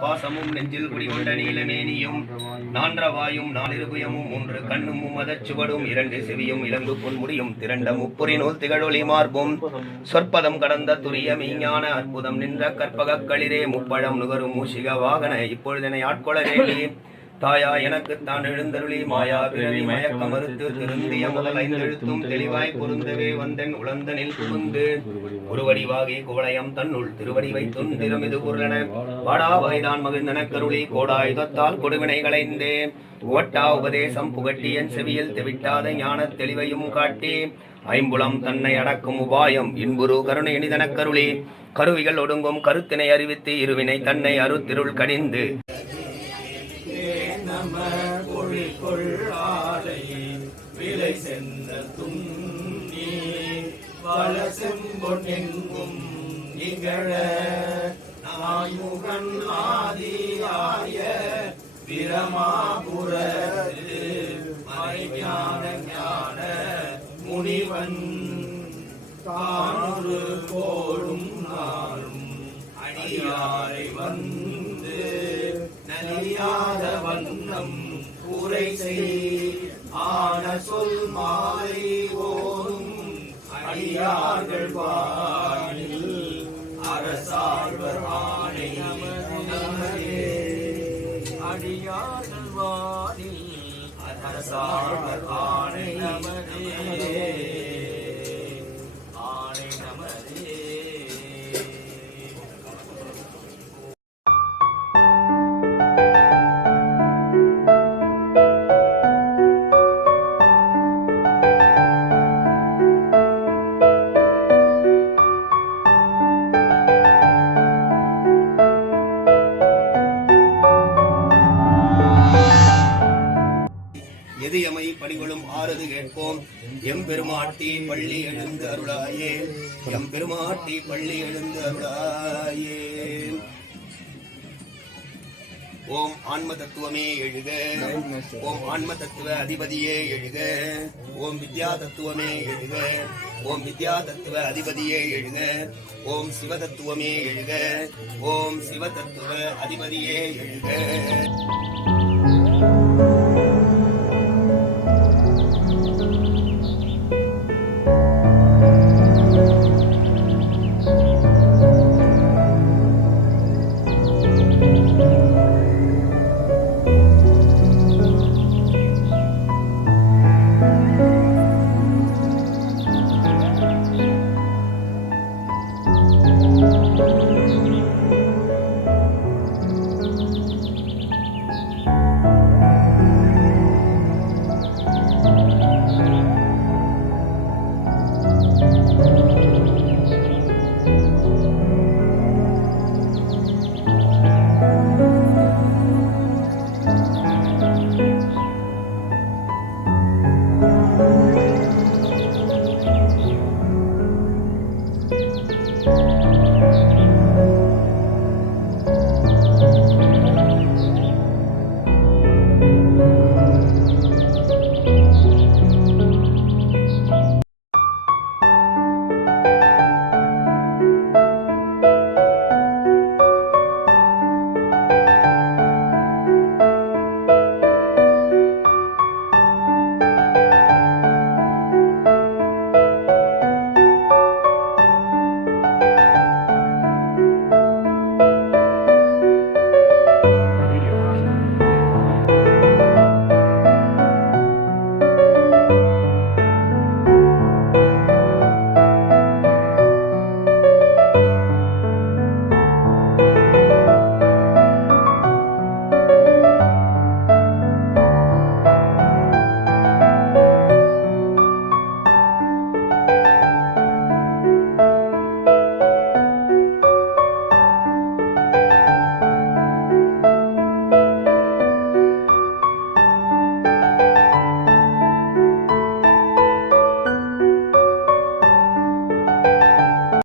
பாசமும் நெஞ்சில் குடிகொண்ட நீலமேனியும் நான்றவாயும் நாலிருபுயமும் மூன்று கண்ணும் மதச்சுவடும் இரண்டு செவியும் இலங்கு பொன்முடியும் திரண்ட முப்புரி நூல் திகழொலி மார்பும் சொற்பதம் கடந்த துரிய மெய்ஞான அற்புதம் நின்ற கற்பக களிரே முப்பழம் நுகரும் மூஷிக வாகன இப்பொழுதனை ஆட்கொள்ள வேண்டி தாயா எனக்கு தான் எழுந்தருளி மாயா பிறவி மயக்க மறுத்து திருந்திய முதல் ஐந்தெழுத்தும் தெளிவாய் பொருந்தவே வந்தன் உளந்தனில் புகுந்து உருவடிவாகி கோளையம் தன்னுள் திருவடி வைத்தும் திருமிது பொருளன வாடா வகைதான் மகிழ்ந்தன கருளி கோடாயுதத்தால் கொடுவினை களைந்தே ஓட்டா உபதேசம் புகட்டி என் செவியில் தெவிட்டாத ஞான தெளிவையும் காட்டி ஐம்புலம் தன்னை அடக்கும் உபாயம் இன்புரு கருணை இனிதன கருளி கருவிகள் ஒடுங்கும் கருத்தினை அறிவித்து இருவினை தன்னை அருத்திருள் கடிந்து விலை சென்ற துண்ணி பல செம்பொன்னெங்கும் நிகழ நாயுகன் ஆதியாய பிரமாபுர மறைஞான ஞான முனிவன் தானொரு கோடும் நாளும் அடியாரை வந்து நலியாத வண்ணம் உரை செய் ஆன சொல் மாலை ஓரும் அடியார்கள் வானில் அரசாழ்வர் ஆணை நமதே அடியார்கள் வானில் அரசாழ்வர் ஆணை நமதே ஆணை நமதே. எதியமை பணிகளும் ஆறுது கேட்போம். எம்பெருமாட்டி பள்ளி எழுந்து அருளாயே, எம்பெருமாட்டி பள்ளி எழுந்து அருளாயே. ஓம் ஆன்ம தத்துவமே எழுக, ஓம் ஆன்ம தத்துவ அதிபதியே எழுக, ஓம் வித்யா தத்துவமே எழுக, ஓம் வித்யா தத்துவ அதிபதியே எழுக, ஓம் சிவ தத்துவமே எழுக, ஓம் சிவ தத்துவ அதிபதியே எழுக.